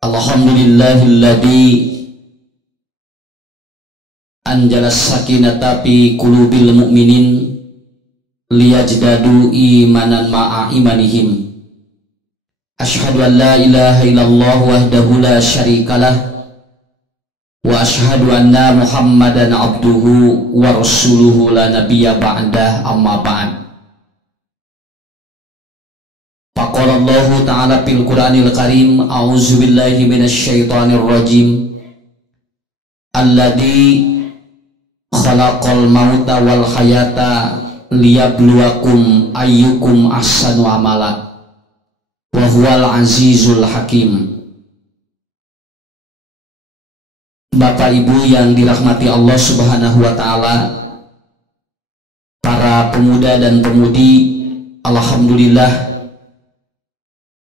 Alhamdulillahilladzi anjalas sakinata fi qulubil mu'minin liyajdadu imanan ma'a imanihim. Asyhadu an la ilaha illallah wahdahu la syarikalah wa asyhadu anna Muhammadan abduhu wa rasuluhu la nabiyya ba'dah, amma ba'd. Faqala Allahu ta'ala fil Qur'anil Karim, a'udzu billahi minasy syaithanir rajim. Alladzi khalaqal mauta wal hayata liyabluwakum ayyukum ahsanu amala wa huwal azizul hakim. Bapak Ibu yang dirahmati Allah Subhanahu wa taala, para pemuda dan pemudi, alhamdulillah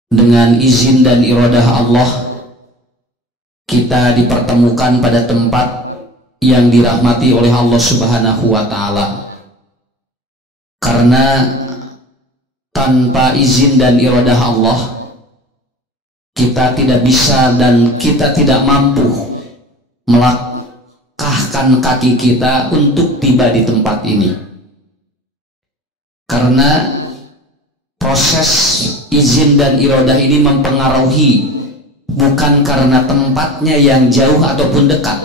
dengan izin dan iradah Allah kita dipertemukan pada tempat yang dirahmati oleh Allah Subhanahu wa taala. Karena tanpa izin dan iradah Allah kita tidak bisa dan kita tidak mampu melangkahkan kaki kita untuk tiba di tempat ini. Karena proses izin dan iradah ini mempengaruhi bukan karena tempatnya yang jauh ataupun dekat.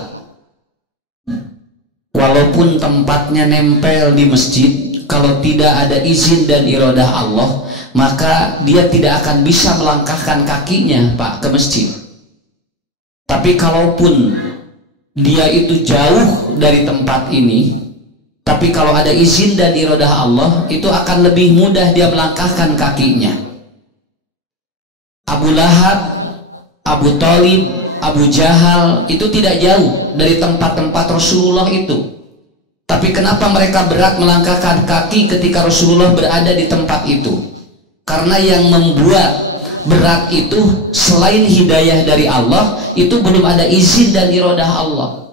Walaupun tempatnya nempel di masjid, kalau tidak ada izin dan iradah Allah, maka dia tidak akan bisa melangkahkan kakinya Pak ke masjid. Tapi kalaupun dia itu jauh dari tempat ini, tapi kalau ada izin dan iradah Allah, itu akan lebih mudah dia melangkahkan kakinya. Abu Lahab, Abu Thalib, Abu Jahal itu tidak jauh dari tempat-tempat Rasulullah itu. Tapi kenapa mereka berat melangkahkan kaki ketika Rasulullah berada di tempat itu? Karena yang membuat berat itu selain hidayah dari Allah, itu belum ada izin dan iradah Allah.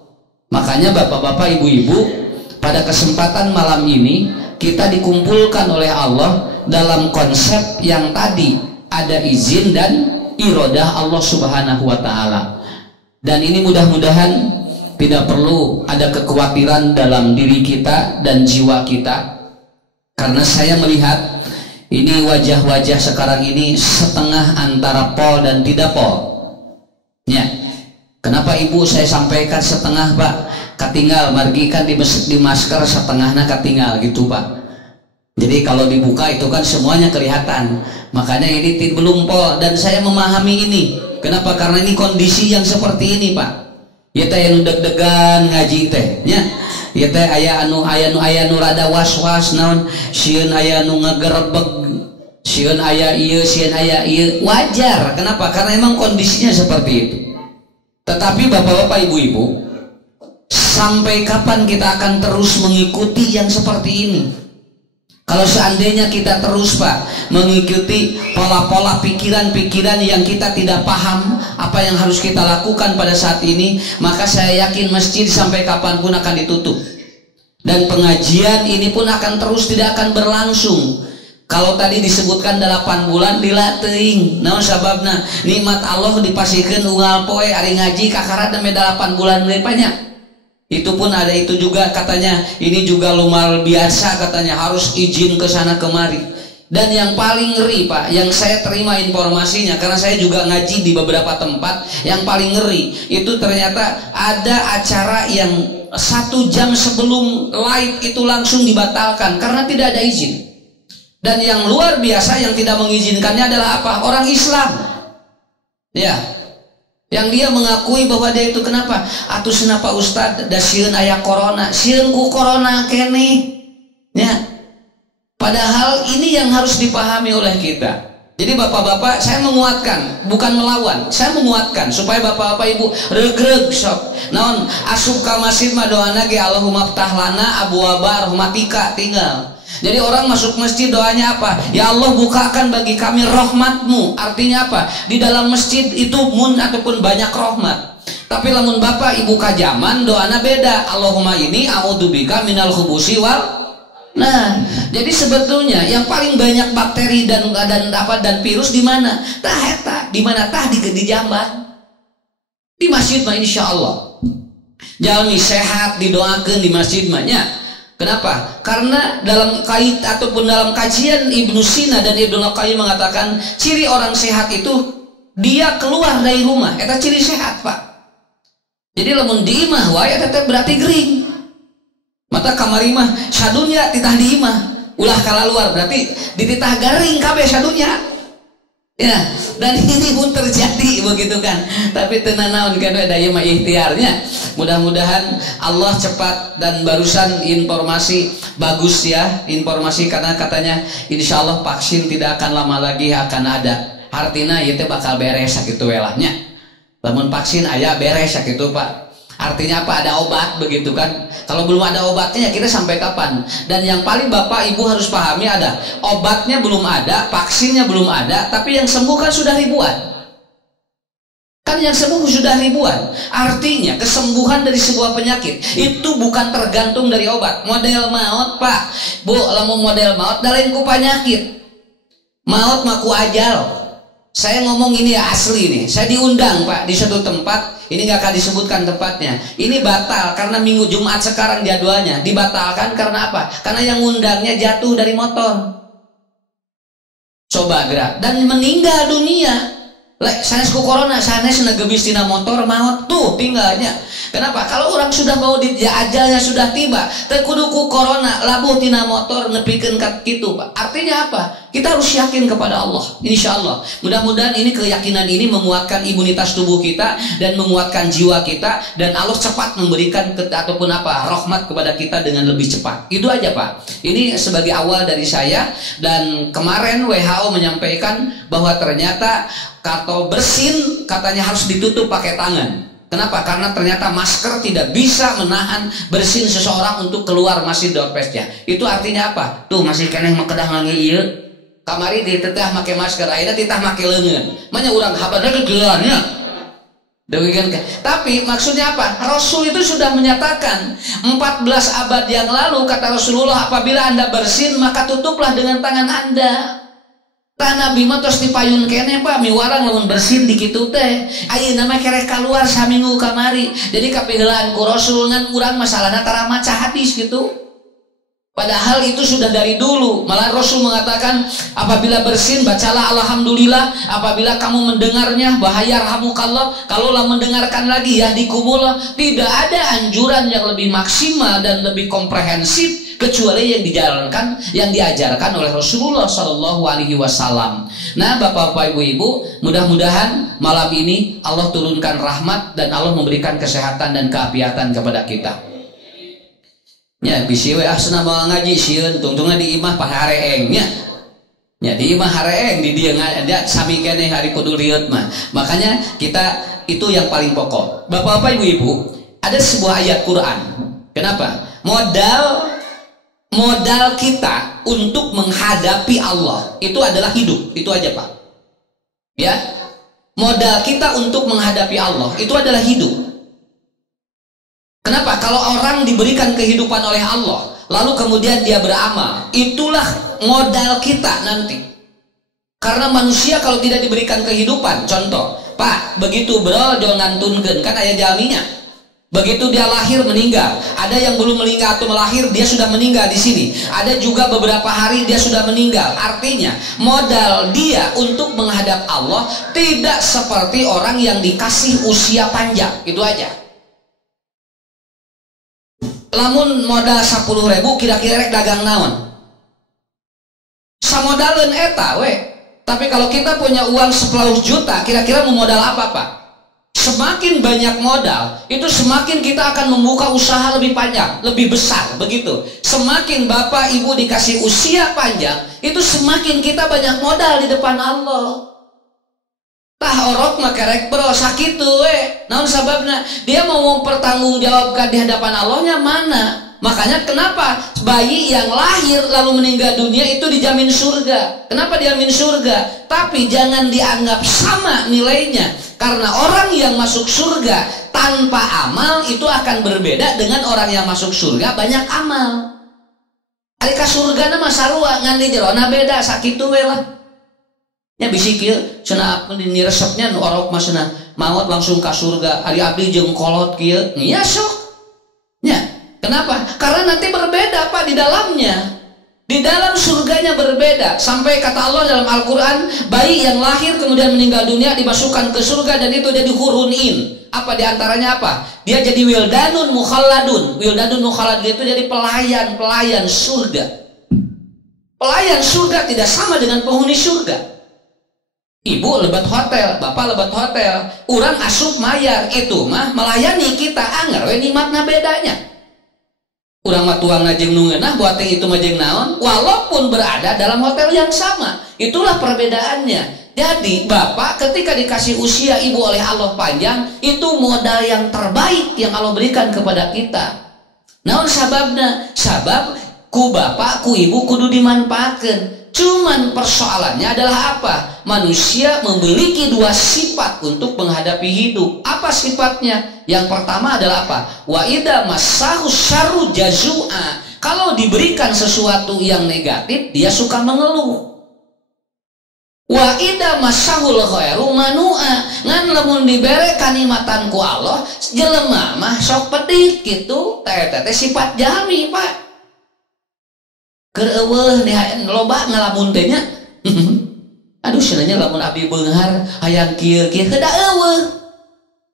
Makanya bapak-bapak, ibu-ibu, pada kesempatan malam ini kita dikumpulkan oleh Allah dalam konsep yang tadi ada izin dan iradah Allah Subhanahu wa taala. Dan ini mudah-mudahan tidak perlu ada kekhawatiran dalam diri kita dan jiwa kita, karena saya melihat ini wajah-wajah sekarang ini setengah antara pol dan tidak pol ya. Kenapa ibu saya sampaikan setengah Pak? Katinggal margi kan di masker setengahnya katinggal gitu Pak. Jadi kalau dibuka itu kan semuanya kelihatan. Makanya ini belum pol, dan saya memahami ini. Kenapa? Karena ini kondisi yang seperti ini Pak. Ya teh anu deg-degan ngaji teh nya. Ya teh aya anu rada was-was naon, sieun aya anu ngagerebeg, sieun aya ieu, sieun aya ieu. Wajar. Kenapa? Karena emang kondisinya seperti itu. Tetapi bapak-bapak, ibu-ibu, sampai kapan kita akan terus mengikuti yang seperti ini? Kalau seandainya kita terus Pak mengikuti pola-pola pikiran-pikiran yang kita tidak paham apa yang harus kita lakukan pada saat ini, maka saya yakin masjid sampai kapanpun akan ditutup. Dan pengajian ini pun akan terus tidak akan berlangsung. Kalau tadi disebutkan 8 bulan dilatih, naon sababna? Nikmat Allah dipasihkeun unggal poe ari ngaji kakarat demi 8 bulan lepanya. Itu pun ada itu juga katanya, ini juga luar biasa katanya, harus izin ke sana kemari. Dan yang paling ngeri Pak, yang saya terima informasinya karena saya juga ngaji di beberapa tempat, yang paling ngeri itu ternyata ada acara yang 1 jam sebelum live itu langsung dibatalkan karena tidak ada izin. Dan yang luar biasa yang tidak mengizinkannya adalah apa? Orang Islam ya, yang dia mengakui bahwa dia itu kenapa? Atuh senapa Ustad da sieun aya corona, sieun ku corona kene ya. Padahal ini yang harus dipahami oleh kita. Jadi bapak-bapak, saya menguatkan, bukan melawan. Saya menguatkan supaya bapak-bapak ibu regreg sok. Naon asup ka masjid mah doana ge Allahumma ftah lana abwaaba rahmatika tinggal. Jadi orang masuk masjid doanya apa? Ya Allah bukakan bagi kami rahmatmu. Artinya apa? Di dalam masjid itu ataupun banyak rahmat. Tapi lamun bapak ibu kajaman doana beda. Allahumma ini a'udzubika minal khubusi wal Nah, jadi sebetulnya yang paling banyak bakteri dan virus di mana? Tah eta, di mana tah di Jamban. Di masjid mah insyaallah. Jalmi sehat didoakeun di masjid mah nya. Kenapa? Karena dalam kait ataupun dalam kajian Ibnu Sina dan Ibnu Qayyim mengatakan ciri orang sehat itu dia keluar dari rumah. Eta ciri sehat, Pak. Jadi lamun di imah wae eta berarti gering. Mata kamari mah sadunya titah di imah, ulah kalaluar berarti dititah garing kabeh sadunya. Ya, dan ini pun terjadi begitu kan. Tapi tenan naon kan daya mah ikhtiarnya. Mudah-mudahan Allah cepat. Dan barusan informasi bagus ya, informasi karena katanya insya Allah vaksin tidak akan lama lagi akan ada. Artinya itu bakal beres sakitu welahnya. Lamun vaksin aya beres sakitu Pak. Artinya apa? Ada obat begitu kan. Kalau belum ada obatnya kita sampai kapan? Dan yang paling Bapak Ibu harus pahami ada obatnya belum ada, vaksinnya belum ada, tapi yang sembuh kan sudah ribuan. Kan yang sembuh sudah ribuan. Artinya kesembuhan dari sebuah penyakit itu bukan tergantung dari obat. Model maut Pak, Bu, lamun model maut dalain ku penyakit. Maut maku ajal. Saya ngomong ini ya asli nih. Saya diundang Pak di suatu tempat. Ini nggak akan disebutkan tempatnya. Ini batal karena minggu Jumat sekarang jadwalnya. Dibatalkan karena apa? Karena yang undangnya jatuh dari motor. Coba gerak dan meninggal dunia. Sanes ku corona, sanes negebis tina motor maut tuh tinggalnya. Kenapa? Kalau orang sudah mau ajalnya sudah tiba, teu kudu ku corona labuh tina motor nepikeun ka kitu, Pak. Artinya apa? Kita harus yakin kepada Allah. Insyaallah. Mudah-mudahan ini keyakinan ini menguatkan imunitas tubuh kita dan menguatkan jiwa kita dan Allah cepat memberikan ataupun apa? Rahmat kepada kita dengan lebih cepat. Itu aja, Pak. Ini sebagai awal dari saya dan kemarin WHO menyampaikan bahwa ternyata atau bersin katanya harus ditutup pakai tangan. Kenapa? Karena ternyata masker tidak bisa menahan bersin seseorang untuk keluar masih dompetnya. Itu artinya apa? Tuh masih keneh makedah ngange ieu. Kamari ditetah make masker, ayeuna titah make leungeun. Manya urang habarna gegeulanya. Demikian kan. Tapi maksudnya apa? Rasul itu sudah menyatakan 14 abad yang lalu kata Rasulullah, apabila Anda bersin maka tutuplah dengan tangan Anda. Nabi mah tos dipayun kene Pak miwarang lamun bersin di kitu teh ayeuna mah kerek kaluar saminggu kamari jadi kapiheulaan ku Rasul ngan urang masalahna tara maca hadis gitu padahal itu sudah dari dulu malah Rasul mengatakan apabila bersin bacalah alhamdulillah apabila kamu mendengarnya bahaya rahmukallah kalau lah mendengarkan lagi ya dikumullah tidak ada anjuran yang lebih maksimal dan lebih komprehensif kecuali yang dijalankan, yang diajarkan oleh Rasulullah Shallallahu Alaihi Wasallam. Nah, Bapak-bapak, Ibu-ibu, mudah-mudahan malam ini Allah turunkan rahmat dan Allah memberikan kesehatan dan keapiatan kepada kita. Ya, bisi we asna mau ngaji sieun, tungtungna di imah pahareengnya. Ya, di imah hareeng di dia ada sami keneh hari kudu rieuh mah. Makanya kita itu yang paling pokok. Bapak-bapak, Ibu-ibu, ada sebuah ayat Quran. Kenapa? Modal kita untuk menghadapi Allah itu adalah hidup. Itu aja Pak. Ya, modal kita untuk menghadapi Allah itu adalah hidup. Kenapa? Kalau orang diberikan kehidupan oleh Allah lalu kemudian dia beramal, itulah modal kita nanti. Karena manusia kalau tidak diberikan kehidupan, contoh Pak, begitu bro jangan ngantunkeun kan aya jalminya. Begitu dia lahir meninggal, ada yang belum meninggal atau melahir dia sudah meninggal di sini. Ada juga beberapa hari dia sudah meninggal. Artinya modal dia untuk menghadap Allah tidak seperti orang yang dikasih usia panjang. Itu aja. Lamun modal 10.000 kira-kira rek dagang naon? Samodaleun eta we. Tapi kalau kita punya uang 10 juta, kira-kira mau modal apa Pak? Semakin banyak modal, itu semakin kita akan membuka usaha lebih panjang, lebih besar, begitu. Semakin Bapak Ibu dikasih usia panjang, itu semakin kita banyak modal di depan Allah. Tah orok mah kerek bro, sakitu we. Naon sababna? Dia mau mempertanggungjawabkan di hadapan Allahnya mana? Makanya kenapa bayi yang lahir lalu meninggal dunia itu dijamin surga? Kenapa dijamin surga? Tapi jangan dianggap sama nilainya. Karena orang yang masuk surga tanpa amal itu akan berbeda dengan orang yang masuk surga banyak amal. Ari ka surga mah sarua ngan di jerona beda sakitu we lah. Nya bisi kieu cenah di resepnya nu orok mah cenah maot langsung ka surga. Ari abdi jeung kolot kieu nya sok. Nya, kenapa? Karena nanti berbeda Pak di dalamnya. Di dalam surganya berbeda. Sampai kata Allah dalam Al-Quran, bayi yang lahir kemudian meninggal dunia dimasukkan ke surga dan itu jadi hurunin. Apa diantaranya apa? Dia jadi wildanun mukhalladun. Wildanun mukhalladun itu jadi pelayan surga. Pelayan surga tidak sama dengan penghuni surga. Ibu lebat hotel, bapak lebat hotel, urang asup mayar, itu mah melayani kita, anger we nikmatna bedanya. Urang mah tuang ngajeng nungeunah buat itu majeng naon, walaupun berada dalam hotel yang sama. Itulah perbedaannya. Jadi bapak ketika dikasih usia ibu oleh Allah panjang, itu modal yang terbaik yang Allah berikan kepada kita. Naon sababna? Sabab ku bapak ku ibu kudu dimanfaatkan. Cuman persoalannya adalah apa? Manusia memiliki dua sifat untuk menghadapi hidup. Apa sifatnya? Yang pertama adalah apa? Wa idza massahu syarru jazua. Kalau diberikan sesuatu yang negatif, dia suka mengeluh. Wa idza massahul khairu manua. Ngan lamun dibere kanikmatan ku Allah, jelema mah sok pedih kitu. Teh sifat jalmi, Pak. Keur eueuh loba ngalamun teh nya. Aduh cenanya lamun abdi beunghar hayang kieu-kieu heuda eueuh.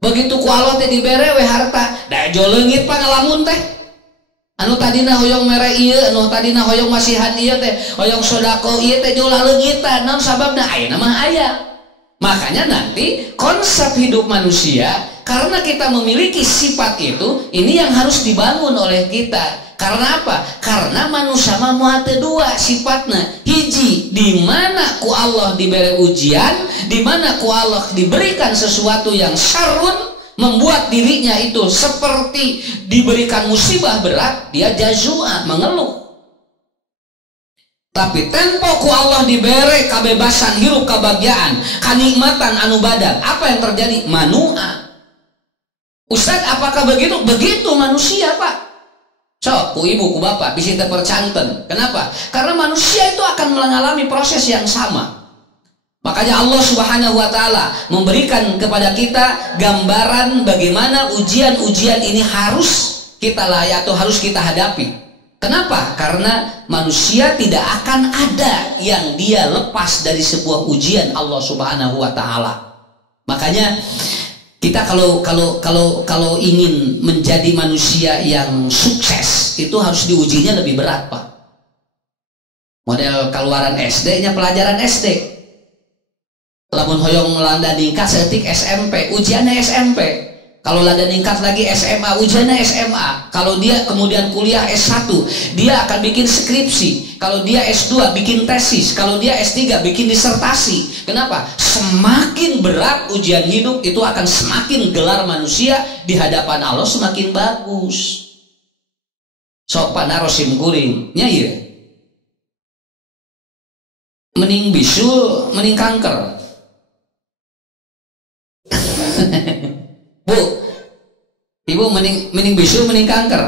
Begitu ku Allah teh dibere we harta, da jo leungit Pak ngalamun teh. Anu tadina hoyong mere ieu, anu tadina hoyong masihan ieu teh, hoyong sodako ieu teh jo leungitan. Naon sababna? Ayeuna mah aya. Makanya nanti konsep hidup manusia, karena kita memiliki sifat itu, ini yang harus dibangun oleh kita. Karena apa? Karena manusia mah moal teu dua sifatna. Hiji, di mana ku Allah diberi ujian, di mana ku Allah diberikan sesuatu yang syarrun, membuat dirinya itu seperti diberikan musibah berat, dia jazua, mengeluh. Tapi tempo ku Allah diberi kebebasan hirup kebahagiaan, kenikmatan anu badan, apa yang terjadi? Manua. Ustaz, apakah begitu? Begitu manusia, Pak. So, ku ibu, ku bapak, bisa terpercanten. Kenapa? Karena manusia itu akan mengalami proses yang sama. Makanya Allah Subhanahu wa Ta'ala memberikan kepada kita gambaran bagaimana ujian-ujian ini harus kita layak atau harus kita hadapi. Kenapa? Karena manusia tidak akan ada yang dia lepas dari sebuah ujian Allah Subhanahu wa Ta'ala. Makanya kita kalau ingin menjadi manusia yang sukses itu harus diujinya lebih berat, Pak. Model keluaran SD-nya pelajaran SD. Lamun hoyong landa ningkat setik SMP, ujiannya SMP. Kalau landa ningkat lagi SMA, ujiannya SMA. Kalau dia kemudian kuliah S1, dia akan bikin skripsi. Kalau dia S2 bikin tesis. Kalau dia S3 bikin disertasi. Kenapa? Semakin berat ujian hidup itu akan semakin gelar manusia di hadapan Allah semakin bagus. Sok panarosim kuring nya ieu. Mending bisul, mending kanker. Bu, ibu mending bisul, mending kanker.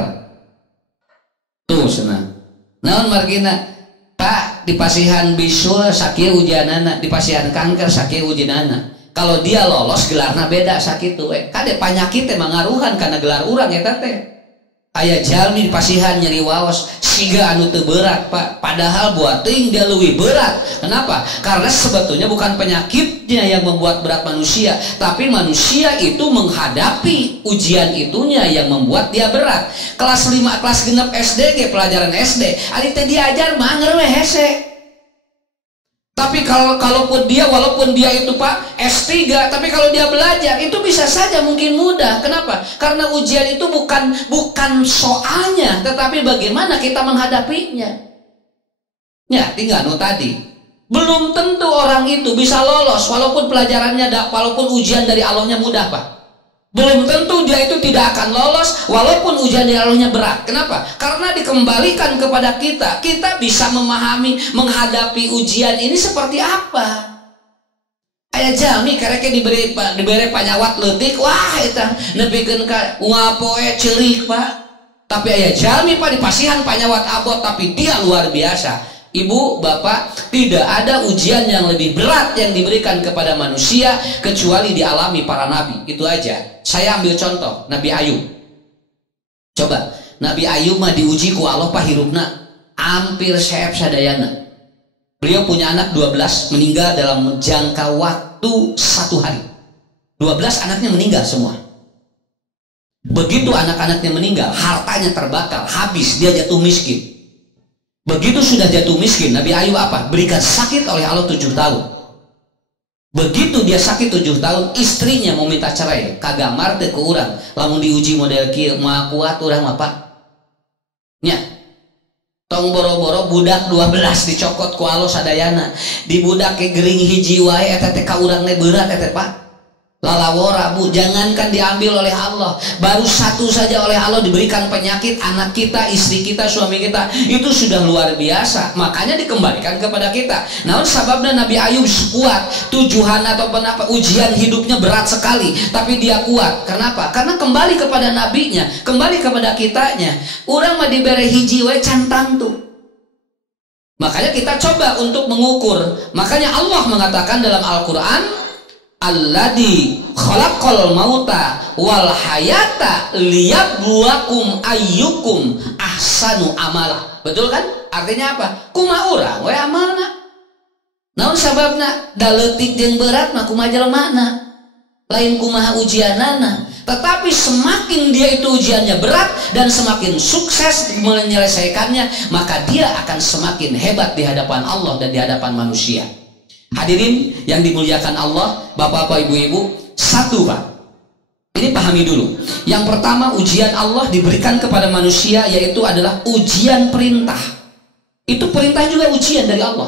Tuh senang. Naon margina? Pak, di pasihan bisul sakieu ujianana, di pasihan kanker sakieu ujianana. Kalau dia lolos gelarna beda sakitu we. Kade panyakit teh mangaruhan kana gelar urang eta teh. Aya jalmi di pasihan nyeri waos siga anu teu berat, Pak. Padahal buat teuing dia leuwih berat. Kenapa? Karena sebetulnya bukan penyakitnya yang membuat berat manusia, tapi manusia itu menghadapi ujian itunya yang membuat dia berat. Kelas 5, kelas 6 SD ge pelajaran SD, ari teh diajar mah ngeureun we hese. Tapi kalaupun dia walaupun dia itu Pak S3, tapi kalau dia belajar itu bisa saja mungkin mudah. Kenapa? Karena ujian itu bukan soalnya, tetapi bagaimana kita menghadapinya. Ya, tinggal tadi. Belum tentu orang itu bisa lolos walaupun pelajarannya walaupun ujian dari Allahnya mudah, Pak. Belum tentu dia itu tidak akan lolos walaupun ujian dari Allahnya berat. Kenapa? Karena dikembalikan kepada kita. Kita bisa memahami, menghadapi ujian ini seperti apa. Aya jalmi kareke diberi panyawat leutik, wah eta nepikeun ka ungal poe ceurik, Pak. Tapi aya jalmi Pak dipasihan Pak nyawat abot, tapi dia luar biasa. Ibu, bapak, tidak ada ujian yang lebih berat yang diberikan kepada manusia kecuali dialami para nabi. Itu aja. Saya ambil contoh Nabi Ayub. Coba, Nabi Ayub mah diuji ku Allah Pak hirupna hampir seep sadayana. Beliau punya anak 12, meninggal dalam jangka waktu 1 hari. 12 anaknya meninggal semua. Begitu anak-anaknya meninggal, hartanya terbakar, habis, dia jatuh miskin. Begitu sudah jatuh miskin, Nabi Ayub apa? Berikan sakit oleh Allah 7 tahun. Begitu dia sakit 7 tahun, istrinya mau minta cerai, kagamar teh ke urang. Lamun diuji model kieu, moal kuat urang apa? Nya. Tong boro-boro budak 12 dicokot ku Allah sadayana. Di budak ke gering hiji wae eta teh ka urang teh berat eta Pak. Lalawora Bu, jangankan diambil oleh Allah, baru 1 saja oleh Allah diberikan penyakit, anak kita, istri kita, suami kita, itu sudah luar biasa. Makanya dikembalikan kepada kita. Namun sababnya Nabi Ayub kuat, tujuan atau apa ujian hidupnya berat sekali, tapi dia kuat. Kenapa? Karena kembali kepada nabinya, kembali kepada kitanya. Urang mah dibere hiji we cantang tuh. Makanya kita coba untuk mengukur. Makanya Allah mengatakan dalam Al-Quran, alladzi khalaqal mauta wal hayata liyabluwakum ayyukum ahsanu amala. Betul kan? Artinya apa? Kumaha urang we amalna. Naon sababna? Da leutik jeung berat mah kumaha jelemana. Lain kumaha ujianana. Tetapi semakin dia itu ujiannya berat dan semakin sukses menyelesaikannya, maka dia akan semakin hebat di hadapan Allah dan di hadapan manusia. Hadirin yang dimuliakan Allah, bapak-bapak, ibu-ibu, satu Pak, ini pahami dulu. Yang pertama, ujian Allah diberikan kepada manusia, yaitu adalah ujian perintah. Itu perintah juga ujian dari Allah.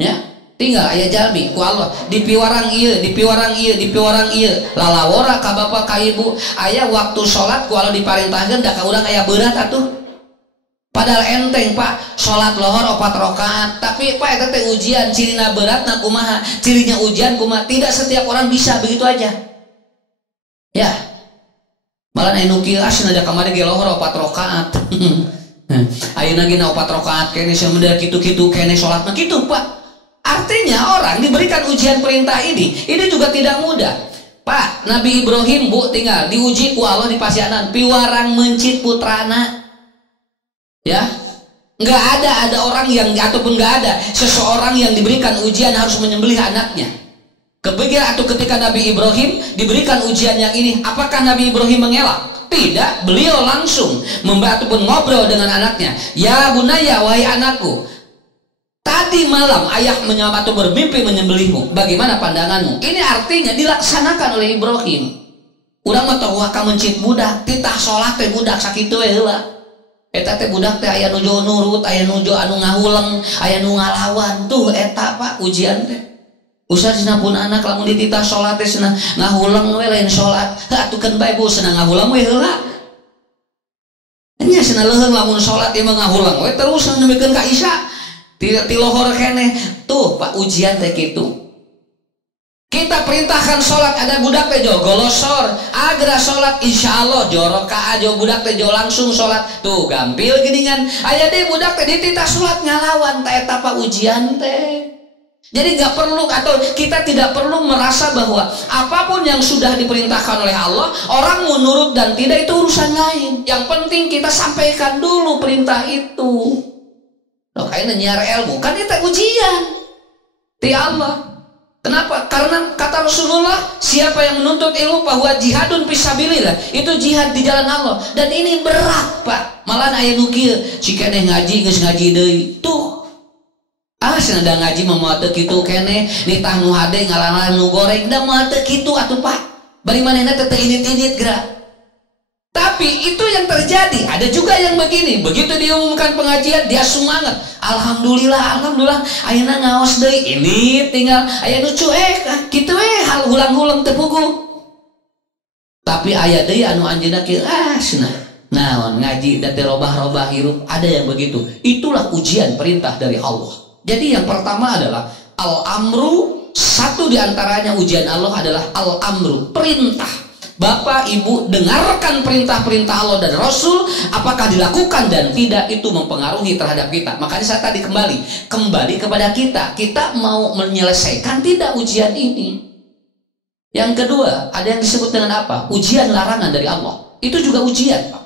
Ya, tinggal aya jalmi ku Allah dipiwarang ieu, dipiwarang ieu, dipiwarang ieu. Lalawora ka bapak ka ibu, aya waktu sholat ku Allah diparintahkeun da ka urang aya berat atuh. Padahal enteng Pak, sholat lohor 4 rakaat, tapi Pak eta teh ujian, cirina berat na kumaha, cirinya ujian kumaha. Tidak setiap orang bisa begitu aja. Ya. Malah anu kieu asna da kamari ge lohor 4 rakaat. Ayeuna ge 4 rakaat kene sameudeuk kitu-kitu kene sholatna kitu Pak. Artinya orang diberikan ujian perintah ini juga tidak mudah. Pak, Nabi Ibrahim Bu tinggal diuji ku Allah di pasianan, piwarang mencit putrana. Ya, nggak ada orang yang ataupun nggak ada seseorang yang diberikan ujian harus menyembelih anaknya. Kepikir atau ketika Nabi Ibrahim diberikan ujian yang ini, apakah Nabi Ibrahim mengelak? Tidak, beliau langsung ataupun ngobrol dengan anaknya. Ya bunaya, wahai anakku, tadi malam ayah atau bermimpi menyembelihmu. Bagaimana pandanganmu? Ini artinya dilaksanakan oleh Ibrahim. Urang mah tong waka mencit budak, titah sholat teh budak sakitu we heula. Eta teh budak teh aya nuju nurut, aya nuju anu ngahuleng, aya nu ngalawan. Tuh eta Pak ujian teh. Usah sinapun anak lamun dititah salat teh cenah ngahuleng we lain salat. Atukeun bae Bu cenah ngahuleng we heula. Nya cenah leuheung lamun salat ieu mah ngahuleng we terus nemikeun ka Isya. Ti lohor keneh. Tuh Pak ujian teh kitu. Kita perintahkan sholat, ada budak teh jo golosor, agra sholat insya Allah jorok ka ajo budak teh jo langsung sholat. Tuh gampil geningan. Aya deh budak teh dititah sholat ngalawan teh eta Pak ujian teh. Jadi nggak perlu atau kita tidak perlu merasa bahwa apapun yang sudah diperintahkan oleh Allah orang menurut dan tidak itu urusan lain. Yang penting kita sampaikan dulu perintah itu. Loh kayaknya nyiar ilmu kan itu ujian di Allah. Kenapa? Karena kata Rasulullah, siapa yang menuntut ilmu bahwa jihadun fisabilillah, itu jihad di jalan Allah. Dan ini berat Pak. Malah aya nu kieu, cikeneh ngaji geus ngaji deui. Tuh. Cenah ngaji mah moal teu kitu keneh, nitah nu hade ngalarang nu goreng da moal teu kitu atuh Pak. Bari manehna teh init-init geura. Tapi itu yang terjadi. Ada juga yang begini, begitu diumumkan pengajian dia semangat. Alhamdulillah, alhamdulillah. Ayeuna ngaos deui. Ini tinggal aya nu cuek, kitu we hal hulang-hulang teu puguh. Tapi aya deui anu anjeunna kieu cenah. Naon ngaji da teh robah-robah hirup, ada yang begitu. Itulah ujian perintah dari Allah. Jadi yang pertama adalah al-amru, satu diantaranya ujian Allah adalah al-amru, perintah. Bapak, Ibu, dengarkan perintah-perintah Allah dan Rasul, apakah dilakukan dan tidak, itu mempengaruhi terhadap kita. Makanya saya tadi kembali kepada kita. Kita mau menyelesaikan tidak ujian ini. Yang kedua, ada yang disebut dengan apa? Ujian larangan dari Allah. Itu juga ujian, Pak.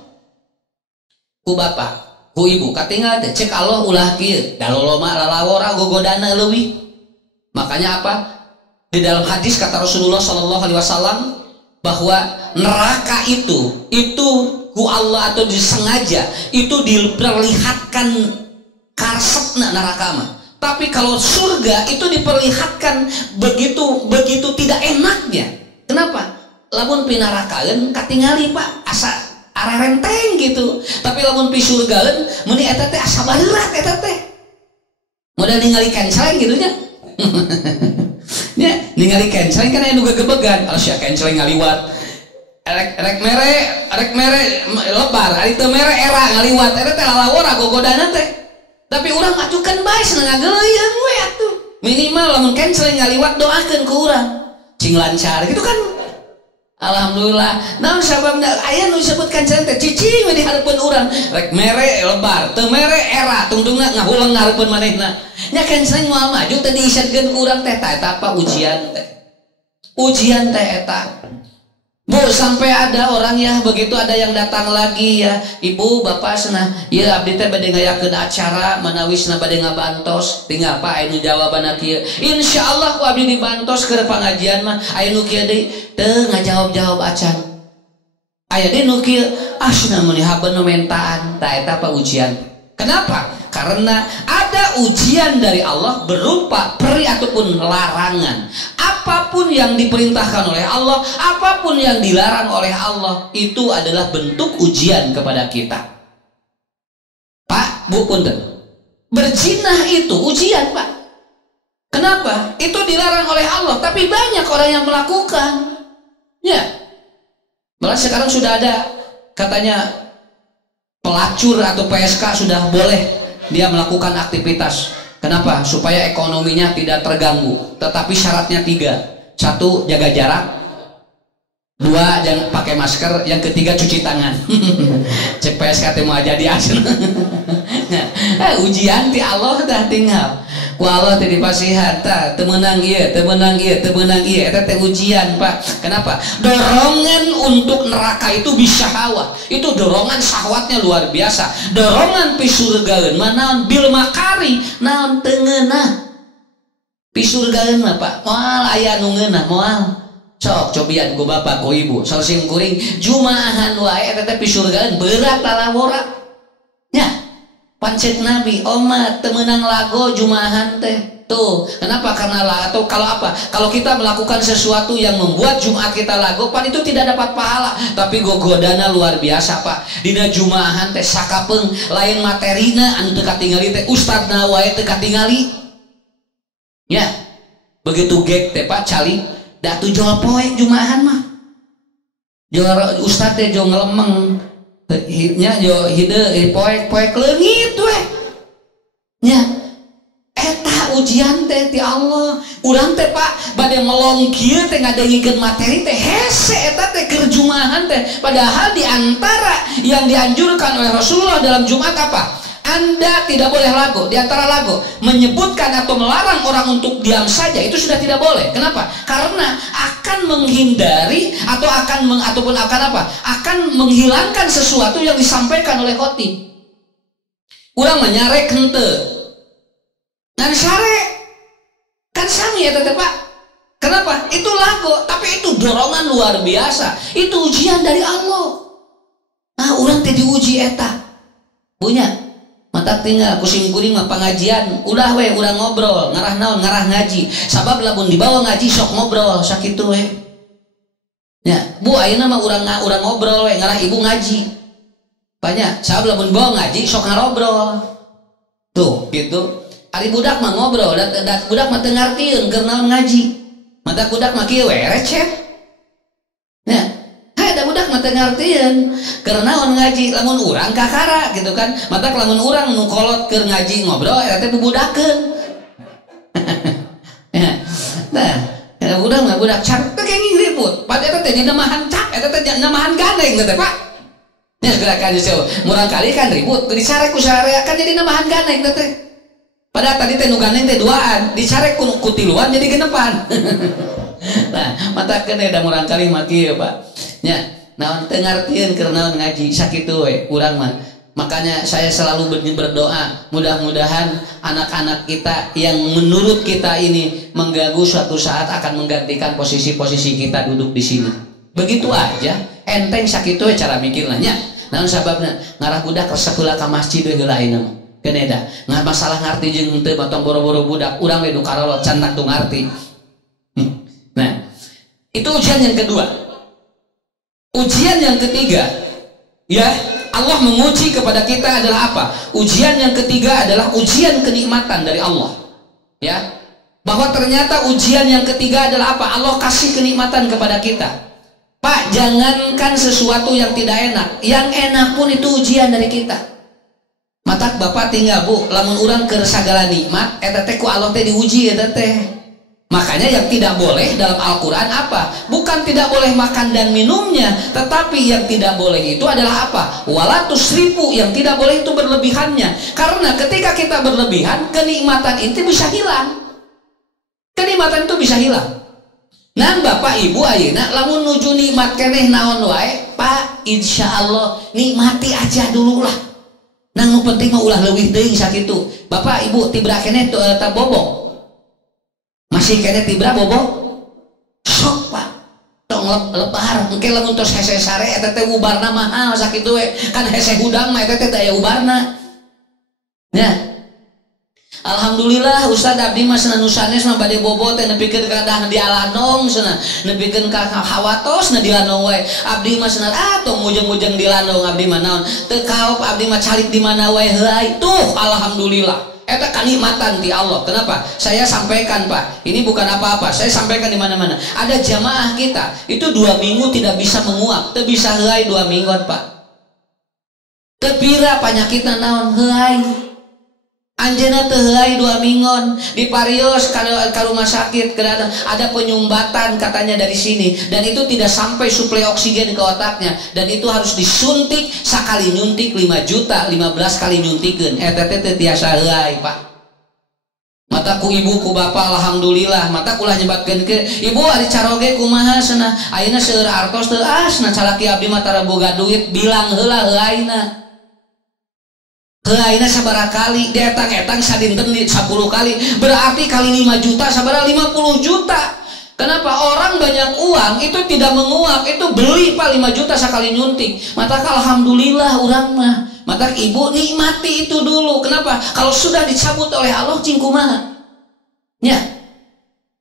Ku Bapak, ku Ibu, katingal cek Allah ulah kieu, daloloma lalawora gogodana leuwih. Makanya apa? Di dalam hadis kata Rasulullah Shallallahu Alaihi Wasallam bahwa neraka itu ku Allah atau disengaja itu diperlihatkan karsepna neraka mah. Tapi kalau surga itu diperlihatkan begitu tidak enaknya. Kenapa? Lamun pi narakaeun katingali Pak asa arerenteng gitu. Tapi lamun pi surgaeun meuni eta teh asa berat eta teh. Modal ningali kenceleng gitu nya. Ya, ningali kenceleng kan aya nu gegebegan. Kalau sia kenceleng ngaliwat. Rek mere lebar, ari teu mere era ngaliwat. Eta teh lalawora gogodana teh. Tapi urang majukan bae seneng ngageuleung we atuh. Minimal lamun kenceleng ngaliwat doakeun ku urang. Cing lancar gitu kan. Alhamdulillah. Naon sababna aya nu disebut kenceleng teh cicing we di hareupeun urang. Rek mere lebar, teu mere era tungtungna ngahulang ngahareupeun manehna. Nya kenceleng moal maju teh diisetkeun ku urang teh eta apa ujian teh. Ujian teh eta. Bu, sampai ada orang ya begitu ada yang datang lagi ya, Ibu, Bapak senah, ya abdi teh bade ngayakeun acara manawisna bade ngabantos, tinggal apa anu jawabanna kieu. Insyaallah ku abdi dibantos keur pangajian mah aya nu kieu deui, teu ngajawab-jawab acan. Aya deui nu kieu, asna mun haben mentaan, tah eta apa ujian. Kenapa? Karena ada ujian dari Allah berupa peri ataupun larangan. Apapun yang diperintahkan oleh Allah, apapun yang dilarang oleh Allah, itu adalah bentuk ujian kepada kita. Pak, Bu, punten. Berzina itu ujian, Pak. Kenapa? Itu dilarang oleh Allah, tapi banyak orang yang melakukan. Ya. Malah sekarang sudah ada katanya pelacur atau PSK sudah boleh dia melakukan aktivitas. Kenapa? Supaya ekonominya tidak terganggu. Tetapi syaratnya 3. 1, jaga jarak. 2, jangan pakai masker. Yang ketiga, cuci tangan. Cek PSK mau jadi asin. Ujian ti Allah dah tinggal. Ku Allah teh dipasihan tah teu meunang ieu, teu meunang ieu, teu meunang ieu, eta teh ujian, Pak. Kenapa? Dorongan untuk neraka itu bisa hawa. Itu dorongan syahwatnya luar biasa. Dorongan pi surgaeun mah naon bil makari, naon teu ngeunah. Pi surgaeun mah Pak, moal aya nu ngeunah, moal. Sok cobian ku Bapak ku Ibu, salsim kuring jumaahan wae eta teh pi surgaeun berat lalawora. Nya pancet Nabi, oma temenang lago jumaahan teh. Tuh, kenapa? Karena atau kalau apa? Kalau kita melakukan sesuatu yang membuat Jumat kita lago, pan itu tidak dapat pahala. Tapi gogodana luar biasa, Pak. Dina jumaahan teh sakapeung lain materina anu teu katingali teh ustadna wae teu katingali. Ya. Begitu gek teh Pak cali, da tuh jual poek jumaahan mah. Jual ustad teh jual ngelemeng. Nya yo hide poek leungit we nya eta ujian teh ti Allah. Urang teh Pak bade melong kieu teh ngadengikeun materi teh hese eta teh keur jumaahan teh, padahal di antara yang dianjurkan oleh Rasulullah dalam Jumat apa? Anda tidak boleh lago. Di antara lago menyebutkan atau melarang orang untuk diam saja, itu sudah tidak boleh. Kenapa? Karena akan menghindari atau ataupun akan apa? Akan menghilangkan sesuatu yang disampaikan oleh khotib. Urang menyarek henteu. Ngan sare kan sami eta teh Pak. Kenapa? Itu lago, tapi itu dorongan luar biasa. Itu ujian dari Allah. Nah, urang teh diuji eta. Punya mata tinggal kusim kuring mah pengajian udah we urang ngobrol ngarah naon ngarah ngaji sabab lamun dibawa ngaji sok ngobrol sakitu we ya Bu ayeuna mah urang ngobrol we ngarah ibu ngaji banyak sabab lamun bawa ngaji sok ngarobrol tuh gitu ari budak mah ngobrol dan budak mah teu ngartieun keur naon ngaji mata budak mah kieu we recep ya ada budak mata ngartieun karena on ngaji lamun urang kakara gitu kan mata lamun urang nu kolot keur ngaji ngobrol eta teh bubudakeun ya nah budak mah budak cak teu kenging ribut Padahal teh dina mahan cak, eta teh dina mahan gandeng teh Pak. Nya gerakan jauh, murang kali kan ribut, dicarek ku sararea kan jadi namahan gandeng teh. Padahal tadi teh nu gandeng teh duaan, dicarek ku tiluan jadi genepan. Nah, mata kene da murang kali mah kieu Pak. Nya, naon teu ngartieun keur naon ngaji sakitu we urang mah. Makanya saya selalu berdoa, mudah-mudahan anak-anak kita yang menurut kita ini mengganggu suatu saat akan menggantikan posisi-posisi kita duduk di sini. Begitu aja, enteng sakitu we cara mikirna nya. Naon sababna? Ngarah budak resep heula ka masjid we heula ayeuna mah. Keneda, nggak masalah ngarti jeung teu batong boro-boro budak, urang we nu karolot candak tu ngarti. Nah, itu ujian yang kedua. Ujian yang ketiga, ya Allah menguji kepada kita adalah apa? Ujian yang ketiga adalah ujian kenikmatan dari Allah. Ya, bahwa ternyata ujian yang ketiga adalah apa? Allah kasih kenikmatan kepada kita. Pak, jangankan sesuatu yang tidak enak, yang enak pun itu ujian dari kita. Mata Bapak tinggal Bu, lamun urang keur sagala nikmat, eta teh ku Allah teh diuji eta teh. Makanya yang tidak boleh dalam Al-Quran apa? Bukan tidak boleh makan dan minumnya, tetapi yang tidak boleh itu adalah apa? Wala tusrifu, yang tidak boleh itu berlebihannya. Karena ketika kita berlebihan, kenikmatan itu bisa hilang. Kenikmatan itu bisa hilang. Nah Bapak Ibu ayeuna lamun nuju nikmat keneh naon wae, Pak, insya Allah nikmati aja dulu lah. Nang nu penting mah ulah leuwih deui sakitu. Bapak Ibu tibra keneh teu bobok. Masih kene tibra bobo sok Pak tong lebar engke lamun tos hese sare eta teh ubarna mahal sakitu we kan hese hudang mah eta teh aya ubarna nya. Alhamdulillah Ustaz abdi mah cenah nu sanes mah bade bobo teh nepikeun kadang di alanong cenah nepikeun ka hawatos na di lanong we abdi mah cenah tong mujeng-mujeng di lanong abdi mah naon teu kaop abdi mah calik di mana we heulai tuh alhamdulillah. Eta kenikmatan di Allah. Kenapa? Saya sampaikan Pak. Ini bukan apa-apa. Saya sampaikan di mana-mana. Ada jamaah kita itu 2 minggu tidak bisa menguap, tidak bisa heulai 2 mingguan Pak. Tepira penyakitna naon heulai. Anjeuna teu heulai 2 minggon di parios ka rumah sakit ada penyumbatan katanya dari sini dan itu tidak sampai suplai oksigen ke otaknya dan itu harus disuntik sakali nyuntik 5 juta 15 kali nyuntikeun eta teh tiasa heulai Pak. Mata ku ibu ku bapak alhamdulillah mata kulah nyebatkeun ke ibu ari caroge kumaha cenah ayeuna seueur artos teu asna calaki abdi mah tara boga duit bilang heula heulaina. Heulaina sabaraha kali dietang-etang sadinten 10 kali berarti kali 5 juta sabaraha 50 juta. Kenapa orang banyak uang itu tidak menguap itu beli Pak 5 juta sekali nyuntik. Maka alhamdulillah urang mah. Maka ibu nikmati itu dulu. Kenapa? Kalau sudah dicabut oleh Allah cing kumaha? Nya.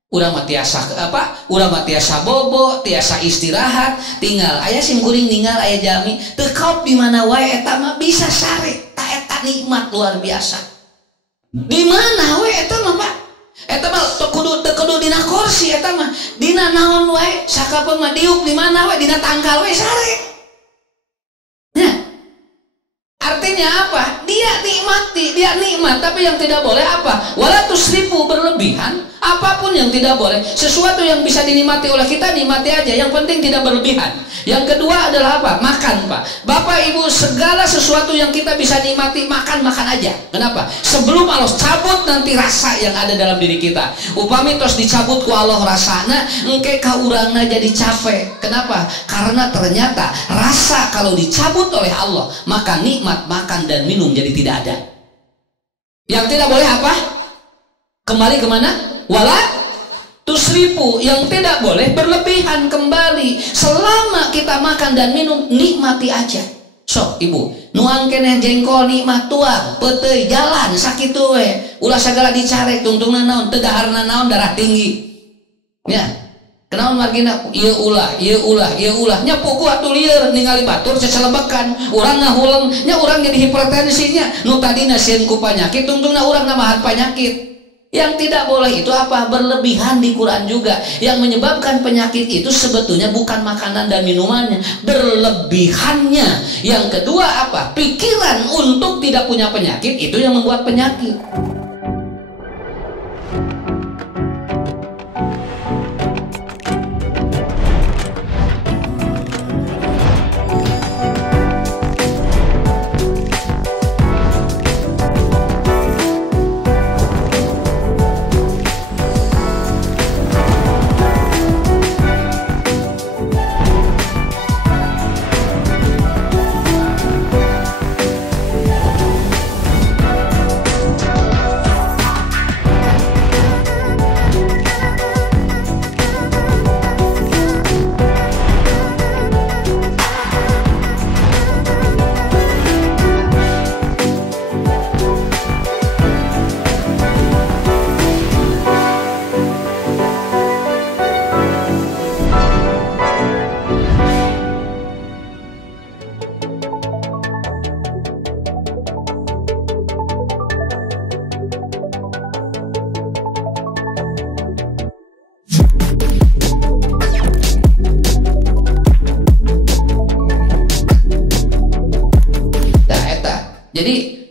Urang mah tiasa apa? Urang mah tiasa bobo, tiasa istirahat, tinggal aya sim kuring ninggal aya jami, teu kaop di mana wae eta mah bisa sare. Ta eta nikmat luar biasa. Di mana we eta mah Pak? Eta mah teu kudu dina kursi eta mah. Dina naon wae, sakapeung mah diuk di mana wae, dina tangkal we sare. Nah. Artinya apa? Dia nikmati, dia nikmat, tapi yang tidak boleh apa? Wala tusrifu berlebihan. Apapun yang tidak boleh, sesuatu yang bisa dinikmati oleh kita nikmati aja. Yang penting tidak berlebihan. Yang kedua adalah apa? Makan Pak. Bapak Ibu segala sesuatu yang kita bisa nikmati makan aja. Kenapa? Sebelum Allah cabut nanti rasa yang ada dalam diri kita. Upami tos dicabut ku Allah rasana, engke ka urangna jadi capek. Kenapa? Karena ternyata rasa kalau dicabut oleh Allah maka nikmat makan dan minum jadi tidak ada. Yang tidak boleh apa? Kembali kemana? Wala tusrifu, yang tidak boleh berlebihan kembali. Selama kita makan dan minum nikmati aja. Sok ibu nuang keneh jengkol nikmat tuang peteuy jalan sakitu we ulah sagala dicarek tungtungna naon teu daharna naon darah tinggi nya kenaon margina ieu ulah nya puku atuh lieur ningali batur cecelebekan urang ngahuleng nya urang jadi hipertensinya nu tadina sieun ku panyakit tungtungna urang namahan penyakit. Yang tidak boleh itu apa? Berlebihan di Quran juga. Yang menyebabkan penyakit itu sebetulnya bukan makanan dan minumannya, berlebihannya. Yang kedua apa? Pikiran untuk tidak punya penyakit itu yang membuat penyakit. Jadi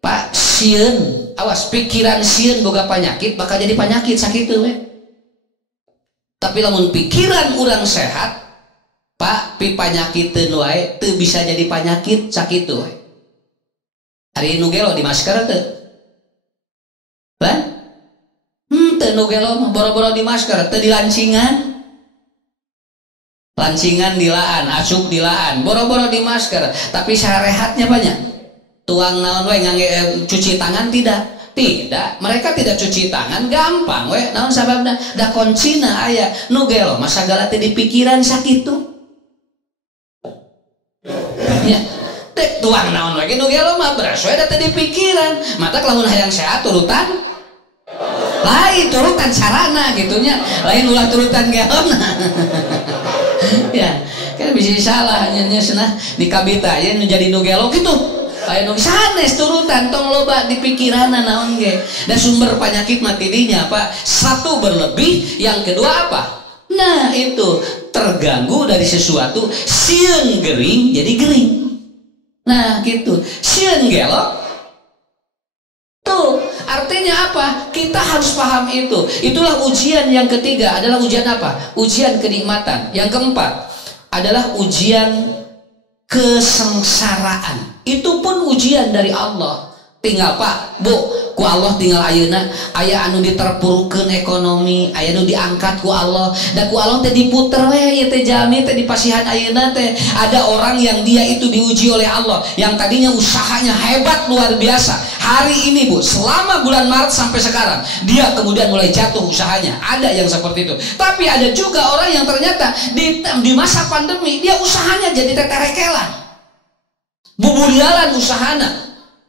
Pak sieun, awas pikiran sieun boga penyakit bakal jadi penyakit sakitu we. Tapi lamun pikiran urang sehat, Pak pi panyakiteun wae teu bisa jadi penyakit sakitu we. Ari nu gelo di masker teu? Lan? Teu nu gelo boro-boro di masker teu dilancingan. Lancingan dilaan, asup dilaan, boro-boro di masker, tapi sarehatnya banyak. Tuang naon we ngangge cuci tangan tidak? Tidak, mereka tidak cuci tangan gampang we. Naon sababna? Da kuncina aya nu gelo mah sagala teh di pikiran sakitu. Ya. Dek tuang naon we nu gelo mah beras we da teh di pikiran. Mata lamun hayang sehat turutan lain turutan sarana gitunya, lain ulah turutan gelona. Ya, kan bisa salah nya cenah di kabita ya nu jadi nu gelo gitu. Aya nu sanes turutan tong loba di pikiranna naon ge. Da sumber penyakit mati dinya apa? Satu berlebih, yang kedua apa? Nah, itu terganggu dari sesuatu, sieun gering jadi gering. Nah, gitu. Sieun gelo tuh artinya apa? Kita harus paham itu. Itulah ujian yang ketiga, adalah ujian apa? Ujian kenikmatan. Yang keempat adalah ujian kesengsaraan. Itu pun ujian dari Allah. Tinggal Pak, Bu, ku Allah tinggal ayeuna aya anu diterpurukeun ekonomi, aya anu diangkat ku Allah, dan ku Allah teh diputer we ieu teh jami teh di pasihan ayeuna teh. Ada orang yang dia itu diuji oleh Allah, yang tadinya usahanya hebat luar biasa. Hari ini Bu, selama bulan Maret sampai sekarang, dia kemudian mulai jatuh usahanya. Ada yang seperti itu. Tapi ada juga orang yang ternyata di masa pandemi dia usahanya jadi teterekelan. Buburialan usahana.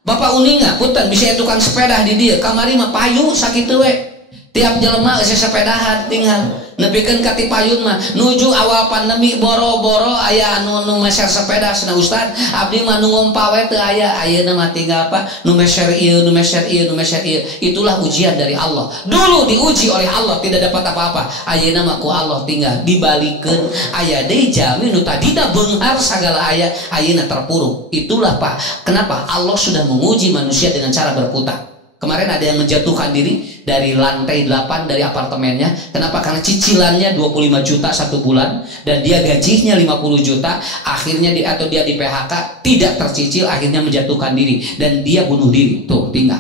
Bapak uninga, punten bisa tukang sepeda di dia. Kamari mah payu sakitu we. Tiap jelema geus sepedahan tinggal nepikeun ka ti payun mah. Nuju awal pandemi boro-boro aya anu meser sepeda cenah Ustad. Abdi mah nu ngompa we teu aya. Ayeuna mah tinggal apa? Nu meser ieu, nu meser ieu, nu meser ieu. Itulah ujian dari Allah. Dulu diuji oleh Allah tidak dapat apa-apa. Ayeuna mah ku Allah tinggal dibalikeun. Aya deui jami nu tadina beunghar sagala aya, ayeuna terpuruk. Itulah Pak. Kenapa? Allah sudah menguji manusia dengan cara berputar. Kemarin ada yang menjatuhkan diri dari lantai 8 dari apartemennya. Kenapa? Karena cicilannya 25 juta satu bulan dan dia gajinya 50 juta. Akhirnya dia di PHK, tidak tercicil, akhirnya menjatuhkan diri dan dia bunuh diri. Tuh tinggal.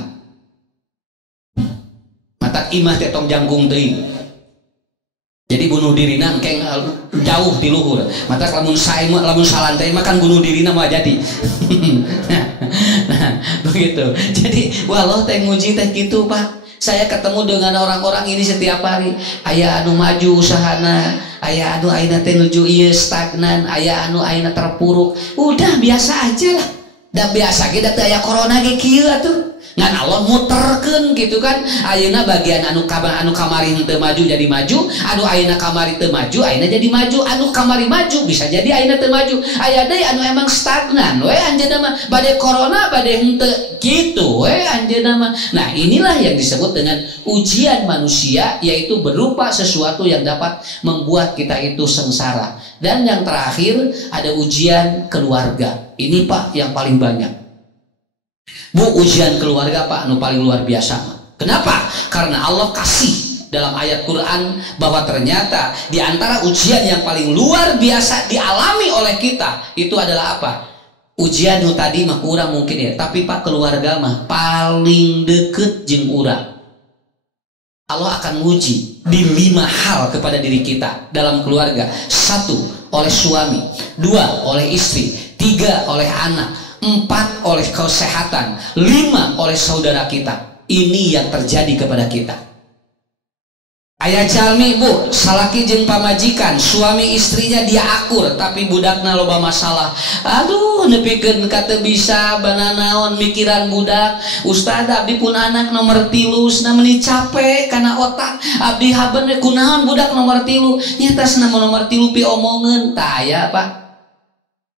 Mata imah tetong janggung teuing. Jadi bunuh diri engkeng jauh di luhur. Mata lamun salantai mah kan bunuh diri mah jadi. Nah, begitu. Jadi walau teh nguji teh gitu Pak. Saya ketemu dengan orang-orang ini setiap hari. Aya anu maju usahana, aya anu ayeuna teh nuju ieu stagnan, aya anu ayeuna terpuruk. Udah biasa aja lah. Da biasa ge da teu aya corona ge kieu atuh. Ngan Allah muterkeun gitu kan. Ayeuna bagian anu kamari teu maju jadi maju, anu ayeuna kamari teu maju ayeuna jadi maju, anu kamari maju bisa jadi ayeuna teu maju. Aya deui anu emang stagnan we anjeunna mah bade corona bade henteu gitu we anjeunna mah. Nah, inilah yang disebut dengan ujian manusia, yaitu berupa sesuatu yang dapat membuat kita itu sengsara. Dan yang terakhir ada ujian keluarga. Ini Pak yang paling banyak. Bu, ujian keluarga Pak anu paling luar biasa. Kenapa? Karena Allah kasih dalam ayat Quran bahwa ternyata di antara ujian yang paling luar biasa dialami oleh kita itu adalah apa? Ujian nu tadi mah kurang mungkin ya, tapi Pak keluarga mah paling deket jeung urang. Allah akan menguji di 5 hal kepada diri kita dalam keluarga. 1 oleh suami, 2 oleh istri, 3 oleh anak, 4 oleh kesehatan, 5 oleh saudara kita. Ini yang terjadi kepada kita. Aya jalmi Bu, salaki jeung pamajikan, suami istrinya dia akur, tapi budakna loba masalah. Aduh, nepikeun ka teu bisa bananaon mikiran budak. Ustad, abdi pun anak nomor 3, namanya capek karena otak. Abdi haben kunaon budak nomor 3, nyatasna nomor 3 pi omongeun. Tah aya Pak.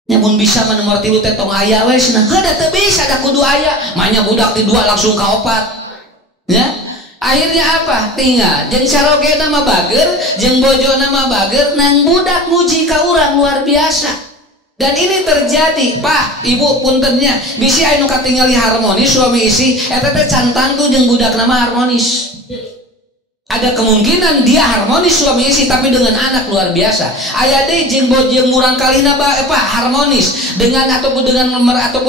Nyamun bisa mah nomor 3 teh tong aya we cenah. Heuh teu bisa da kudu aya. Manya budak ti 2 langsung ka 4. Ya. Akhirnya apa? Tinggal jeung carogena mah bager, jeung bojona mah bager, nang budak muji ka urang luar biasa. Dan ini terjadi, Pak, Ibu puntennya, bisi anu katingali harmonis suami istri, eta teh can tangtu jeung budak nama harmonis. Ada kemungkinan dia harmonis suami istri tapi dengan anak luar biasa. Aya deui jeung bojeng murang kalina Pak harmonis dengan ataupun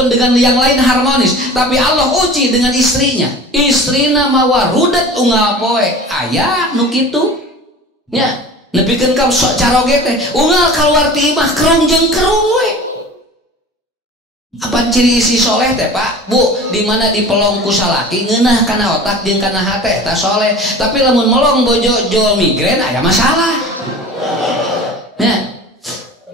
dengan yang lain harmonis, tapi Allah uji dengan istrinya. Istrina mawa rudet unggal poe. Aya nu kitu. Nya nepikeun ka sok caroge teh unggal kaluar ti imah kerung jeung kerung we. Apa ciri isi soleh teh Pak Bu, di mana dipelong ku salaki ngeunah kana otak jeung kana hate tah soleh, tapi lamun melong bojo jol migrain aya masalah. Nya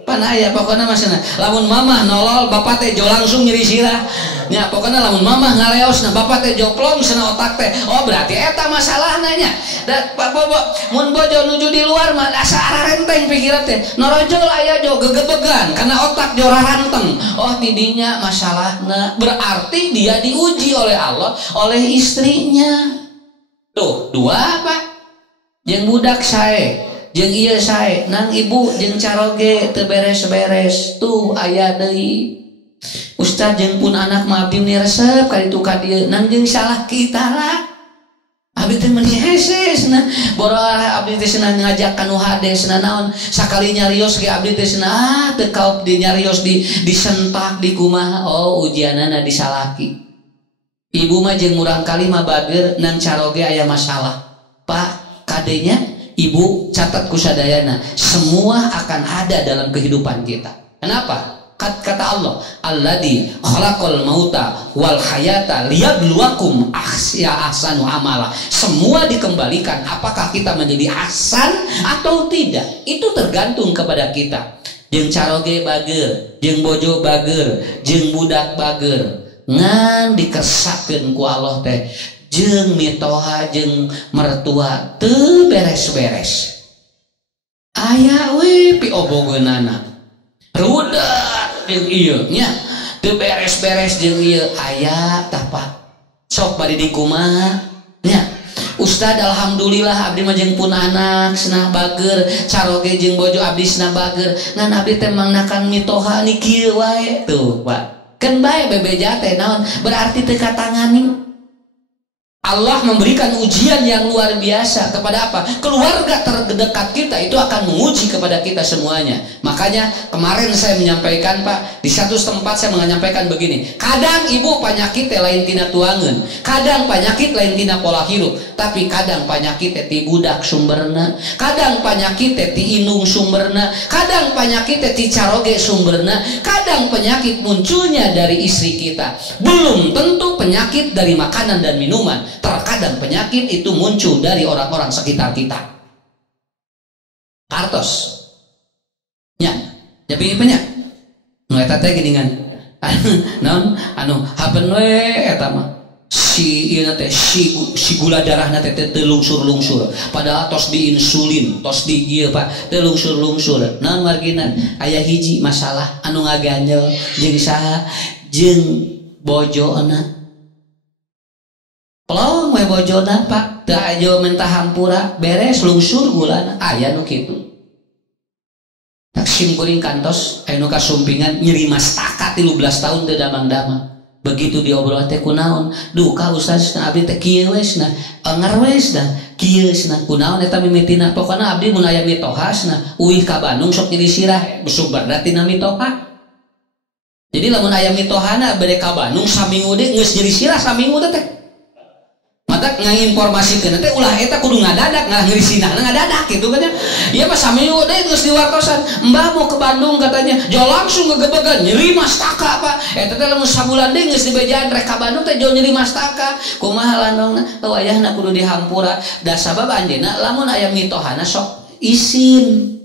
pan aya pokona masana lamun mamah nolol bapak teh jol langsung nyeri sirah. Nya pokona lamun mamah ngaleosna bapak teh joplong sana otak teh, oh berarti eta masalahna nya. Da Bobo mun bojo nuju di luar mah asa ararenteng pikiran teh norojol aya jo gegebegan karena otak jo raranteng. Oh tidinya masalahna berarti dia diuji oleh Allah oleh istrinya. Tuh dua apa jeung budak sae jeung ieu sae nang ibu jeung caroge teu beres-beres. Tuh aya deui Ustaz jeung pun anak mah abdi resep ka ditu ka dieu nang jeung salah kita lah. Abdi teh meuni hese cenah boro abdi teh cenah ngajak kanu hades cenah naon sakali nyarios ge abdi teh cenah teu kaop di nyarios disentak di kumaha. Oh ujianana disalaki. Ibu mah jeung murang kali mah bager nang caroge aya masalah. Pak kadenya ibu catat kusadayana semua akan ada dalam kehidupan kita. Kenapa? Kata Allah, alladzi khalaqal mauta wal hayata liyabluwakum ahsanu amala. Semua dikembalikan apakah kita menjadi ahsan atau tidak. Itu tergantung kepada kita. Jeung caroge bager, jeung bojo bager, jeung budak bager. Ngan dikesakeun ku Allah teh jeung mitoha jeung mertua teu beres-beres. Aya we pi obogeunana. Rudet jeung ieu nya teu beres-beres jeung ieu aya tah Pak. Sok bari di kumaha nya. Ustad alhamdulillah abdi mah jeung pun anak cenah bager, caroge jeung bojo abdi cenah bager. Ngan abdi teh mangnakan mitoha ni kieu wae tuh Pak. Kan bae bebeja teh naon berarti teu katangani. Allah memberikan ujian yang luar biasa kepada apa? Keluarga terdekat kita itu akan menguji kepada kita semuanya. Makanya kemarin saya menyampaikan Pak, di satu tempat saya menyampaikan begini. Kadang ibu penyakit lain tina tuangan, kadang penyakit lain tina pola hidup, tapi kadang penyakit ti budak sumberna, kadang penyakit ti inung sumberna, kadang penyakit ti caroge sumberna, kadang penyakit munculnya dari istri kita. Belum tentu penyakit dari makanan dan minuman. Terkadang penyakit itu muncul dari orang-orang sekitar kita. Kartos nya jadi banyak nu eta teh geuningan naon anu hapen we eta mah si ieu teh si gula darahna teh teu lungsur-lungsur padahal tos di insulin tos di ieu Pak teu lungsur-lungsur. Naon margina aya hiji masalah anu ngaganjel jeung saha jeung bojona. Pelong we bojona Pak teu ajo mentah hampura beres lungsur gulana aya nu kitu. Tak sim kuring kantos aya nu kasumpingan nyeri mastaka 13 tahun teu damang-damang. Begitu diobrol teh kunaon? Duh ka Ustaz abdi teh kieu we cenah. Enger we cenah. Kieu cenah kunaon eta mimitina. Pokona abdi mun aya mitoha cenah uih ka Bandung sok jadi sirah besubarna tina mitoha. Jadi lamun aya mitohana bade ka Bandung saminggu deui geus jadi sirah saminggu teh. Mata nginformasikeun teh ulah eta kudu ngadadak ngirisinahna ngadadak gitu kan ya. Ieu mah saminggu deui geus diwartosan. Mbah mau ke Bandung katanya. Jo langsung gegebegan nyeri mastaka Pak. Eta teh lamun sabulan deui geus dibejaan rek ka Bandung teh jo nyeri mastaka. Kumaha landongna? Teu ayahna kudu dihampura. Da sabab anjeunna lamun aya mitohana sok isin.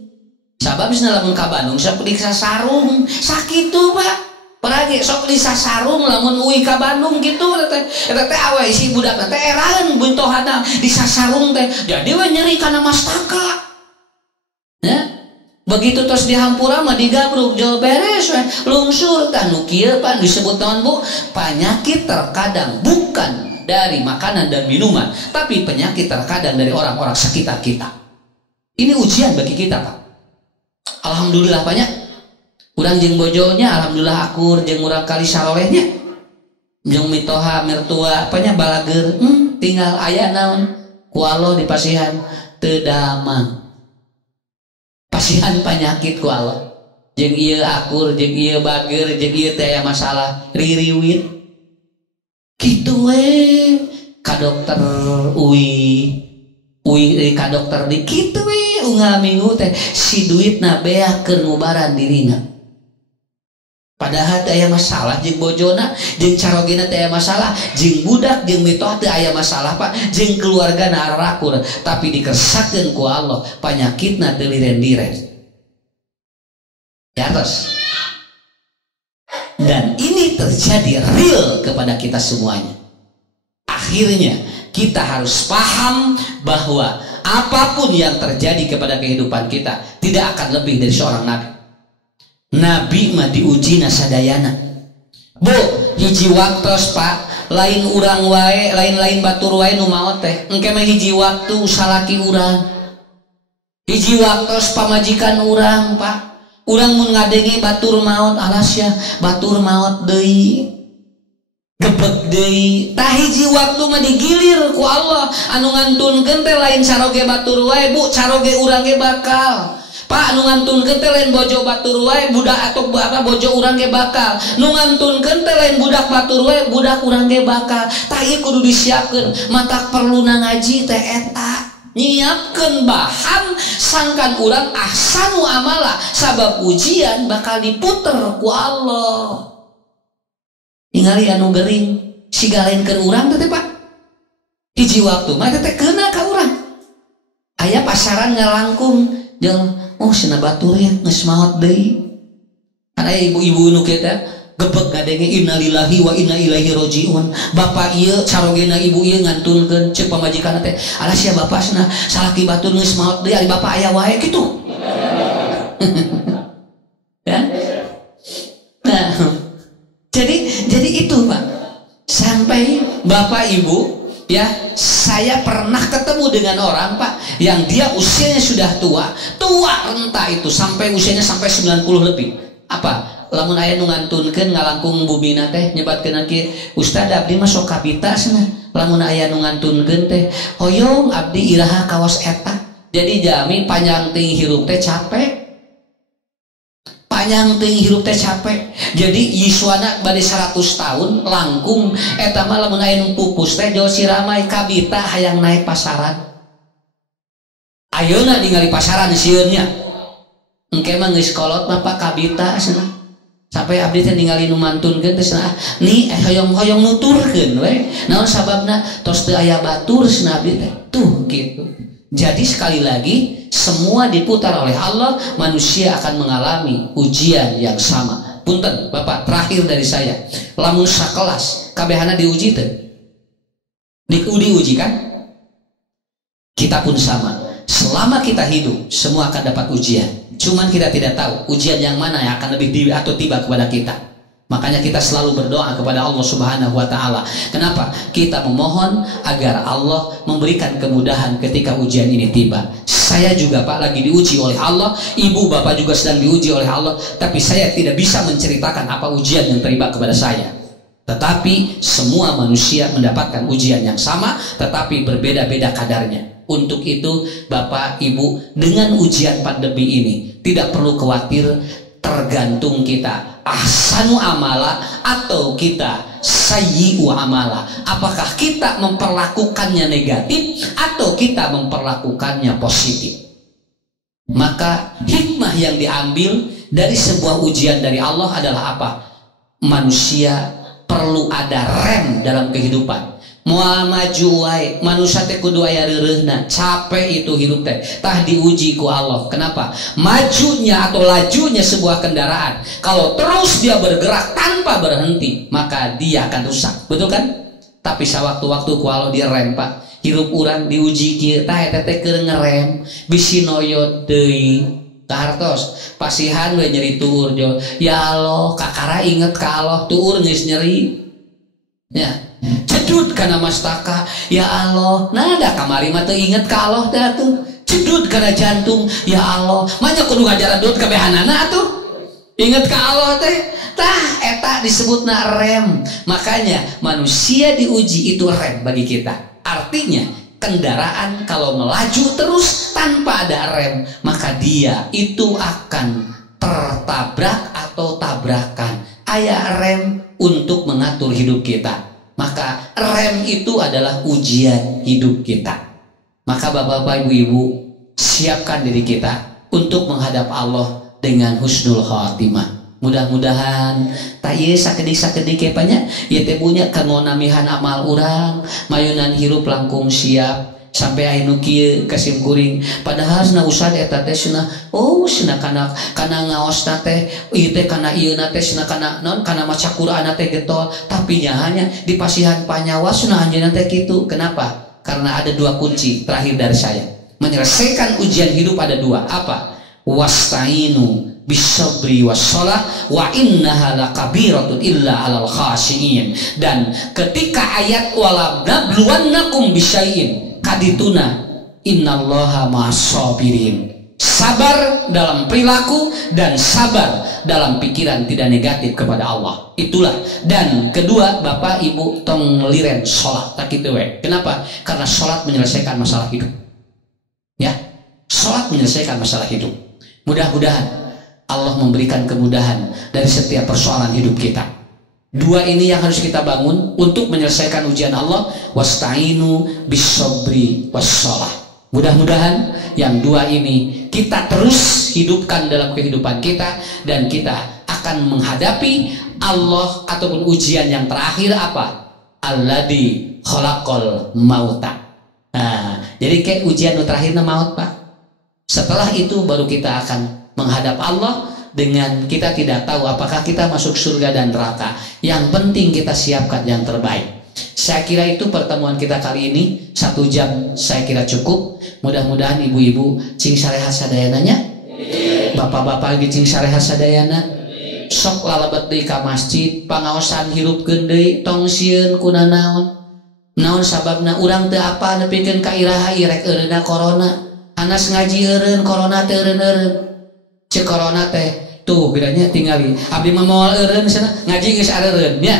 Sabab cenah lamun ka Bandung sok diksa sarung. Sakitu Pak. Peragi sok di sasarung lamun uwi ka Bandung gitu eta teh awe si budakna teh eraeun buntohana di sasarung teh jadi we nyeri kana mastaka ya begitu tos dihampura mah digabruk jauh beres we lungsur tah nu kieu Pak disebut naon Bu penyakit terkadang bukan dari makanan dan minuman tapi penyakit terkadang dari orang-orang sekitar kita. Ini ujian bagi kita Pak. Alhamdulillah banyak Urang jeung bojonya alhamdulillah akur, jeung urang kali sarolehnya jeung mitoha mertua apanya balager tinggal aya naon ku Allah di pasihan teu damang. Pasihan penyakit ku Allah. Jeung ieu akur, jeung ieu bager, jeung ieu teh aya masalah ririwit. Kitu we ka dokter uwi ka dokter di kitu we unggal minggu teh si duitna beakeun ngubaran dirina. Padahal teh aya masalah jeung bojona, jeung carogena teh aya masalah, jeung budak jeung mitoh teh aya masalah Pak, jeung keluargana arakur, tapi dikersakkeun ku Allah panyakitna teu liren-liren. Di atas. Dan ini terjadi real kepada kita semuanya. Akhirnya kita harus paham bahwa apapun yang terjadi kepada kehidupan kita tidak akan lebih dari seorang nabi. Nabi mah diuji nasadayana. Bu, hiji waktos Pak, lain urang wae, lain batur wae nu maot teh. Engke mah hiji waktu salaki urang. Hiji waktos pamajikan urang, Pak. Urang mun ngadenge batur maot alasya, batur maot deui. Gebeg deui. Tah hiji waktu mah digilir ku Allah anu ngantunkeun teh lain saroge batur wae, Bu, saroge urang ge bakal. Pak nu ngantunkeun teh lain bojo batur wae budak atau apa bojo urang ge bakal. Nu ngantunkeun teh lain budak batur wae budak urang ge bakal. Tah ieu kudu disiapkeun. Matak perluna ngaji teh eta. Nyiapkeun bahan sangkan urang ahsanu amala sabab ujian bakal diputer ku Allah. Ningali anu gering sigalainkeun urang teh Pak. Hiji waktu mah teh keuna ka urang. Aya pasaran ngalangkung jeung cenah batur ya geus maot deui. Kan aya ibu-ibu nu kieu teh gebeg ngadenge innalillahi wa inna ilaihi rajiun. Bapak ieu carogena ibu ieu ngantunkeun ceuk pamajikanna teh alas ya bapasna salaki batur geus maot deui ari bapak aya wae kitu. Ya. Nah, jadi itu Pak. Sampai bapak ibu ya, saya pernah ketemu dengan orang Pak yang dia usianya sudah tua renta itu sampai usianya sampai 90 lebih. Apa? Lamun aya nu ngantunkeun ngalangkung bumina teh nyebatkeun kieu, Ustad abdi mah sok kabita cenah. Lamun aya nu ngantunkeun teh, hoyong abdi iraha kaos eta. Jadi jami panjang teuing hirup teh capek. Panjang teuing hirup teh capek. Jadi yiswana bade 100 tahun langkung eta mah lamun aya nu pupus teh jauh siramai kabita hayang naik pasaran. Ayeuna ningali pasaran sieun nya. Engke mah geus kolot mah Pak kabita cenah. Sampai abdi teh ningali nu mantunkeun teh cenah ni hoyong-hoyong nuturkeun we. Naon sababna tos teu aya batur cenah abdi teh. Tuh gitu. Jadi sekali lagi semua diputar oleh Allah, manusia akan mengalami ujian yang sama. Punten Bapak, terakhir dari saya. Lamun sakelas kabehana diuji teh. Diuji kan? Kita pun sama. Selama kita hidup, semua akan dapat ujian. Cuman kita tidak tahu ujian yang mana yang akan lebih atau tiba kepada kita. Makanya kita selalu berdoa kepada Allah Subhanahu wa Ta'ala. Kenapa? Kita memohon agar Allah memberikan kemudahan ketika ujian ini tiba. Saya juga Pak lagi diuji oleh Allah, ibu bapak juga sedang diuji oleh Allah, tapi saya tidak bisa menceritakan apa ujian yang terima kepada saya. Tetapi semua manusia mendapatkan ujian yang sama, tetapi berbeda-beda kadarnya. Untuk itu Bapak Ibu, dengan ujian pandemi ini tidak perlu khawatir, tergantung kita ahsanu amala atau kita sayyi'u amala. Apakah kita memperlakukannya negatif atau kita memperlakukannya positif? Maka hikmah yang diambil dari sebuah ujian dari Allah adalah apa? Manusia perlu ada rem dalam kehidupan. Moal maju wae manusia teh kudu aya reureuhna. Capek itu hidup teh tah diuji ku Allah. Kenapa? Majunya atau lajunya sebuah kendaraan kalau terus dia bergerak tanpa berhenti, maka dia akan rusak. Betul kan? Tapi sawaktu-waktu ku Allah direm Pak. Hirup urang diuji kieu tah eta teh keur ngerem bisi noyot deui. Kahartos pasihan we nyeri tuur jo. Ya Allah, kakara inget ka Allah, tuur geus nyeri. Ya, cedut kana mastaka, ya Allah, nada kamari mah teu inget ka Allah teh atuh. Cedut kana jantung, ya Allah, manya kudu ngajaran dut kabehanana atuh. Ingat ke Allah teh, tah eta disebutna rem. Makanya manusia diuji itu rem bagi kita. Artinya kendaraan kalau melaju terus tanpa ada rem, maka dia itu akan tertabrak atau tabrakan. Aya rem untuk mengatur hidup kita. Maka rem itu adalah ujian hidup kita. Maka bapak-bapak, ibu-ibu, siapkan diri kita untuk menghadap Allah dengan husnul khatimah. Mudah-mudahan tak ieu sakedik-sakedik kepanya ieu teh punya kanggo namihan amal urang, mayunan hirup langkung siap sampai anu kieu kasim kuring. Padahal cenah usad eta teh cenah cenah kana ngaosna teh ieu teh kana ieuna teh cenah kana naon kana maca Qur'an teh getol, tapi nya hanya di pasihan panyawa cenah anjeunna teh kitu. Kenapa? Karena ada dua kunci terakhir dari saya. Menyelesaikan ujian hidup ada dua. Apa? Wasta'inu bisabri wassalah wa innaha lakabiratun illa alal khashiin. Dan ketika ayat wala nabluwannakum bisyai'in kadituna innallaha ma'as-sabirin, sabar dalam perilaku dan sabar dalam pikiran tidak negatif kepada Allah. Itulah. Dan kedua, bapak ibu tong liren sholat tak gitu we. Kenapa? Karena sholat menyelesaikan masalah hidup. Ya, sholat menyelesaikan masalah hidup. Mudah-mudahan Allah memberikan kemudahan dari setiap persoalan hidup kita. Dua ini yang harus kita bangun untuk menyelesaikan ujian Allah. Wasta'inu bisabri wassalah. Mudah-mudahan yang dua ini kita terus hidupkan dalam kehidupan kita, dan kita akan menghadapi Allah ataupun ujian yang terakhir apa? Alladzi khalaqal mauta. Nah, jadi kayak ujian terakhirnya maut, Pak. Setelah itu baru kita akan menghadap Allah dengan kita tidak tahu apakah kita masuk surga dan neraka. Yang penting kita siapkan yang terbaik. Saya kira itu pertemuan kita kali ini. 1 jam saya kira cukup. Mudah-mudahan ibu-ibu cing sareha sadayananya, bapak-bapak lagi cing sareha sadayana, sok lalabat deui ka masjid, pangaosan hirupkeun deui, tong sieun kuna naon sababna urang teu apa nepikeun ka iraha irek eureuna corona. Anas ngaji eureun corona teu eureun. Cek corona teh tuh bedanya tingali abdi mah moal eureun cenah ngaji geus areureun nya.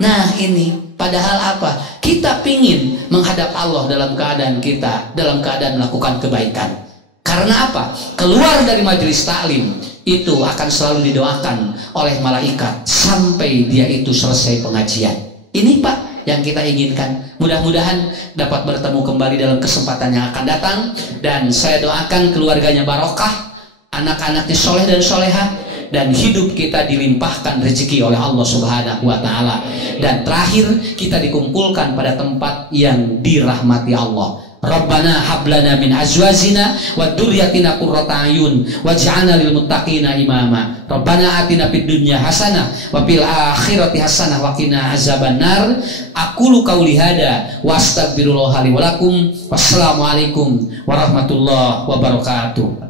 Nah ini padahal apa? Kita pingin menghadap Allah dalam keadaan kita dalam keadaan melakukan kebaikan. Karena apa? Keluar dari majelis taklim itu akan selalu didoakan oleh malaikat sampai dia itu selesai pengajian. Ini Pak yang kita inginkan. Mudah-mudahan dapat bertemu kembali dalam kesempatan yang akan datang, dan saya doakan keluarganya barokah, anak-anaknya soleh dan solehah, dan hidup kita dilimpahkan rezeki oleh Allah Subhanahu wa Ta'ala. Dan terakhir kita dikumpulkan pada tempat yang dirahmati Allah. Rabbana hablana min azwajina wa dzurriyyatina qurrata a'yun waj'alna lil muttaqina imama. Rabbana atina fid dunya hasanah wa fil akhirati hasanah wa qina azabannar. Aqulu qauli hada wa astaghfirullah li wa lakum. Wassalamualaikum warahmatullahi wabarakatuh.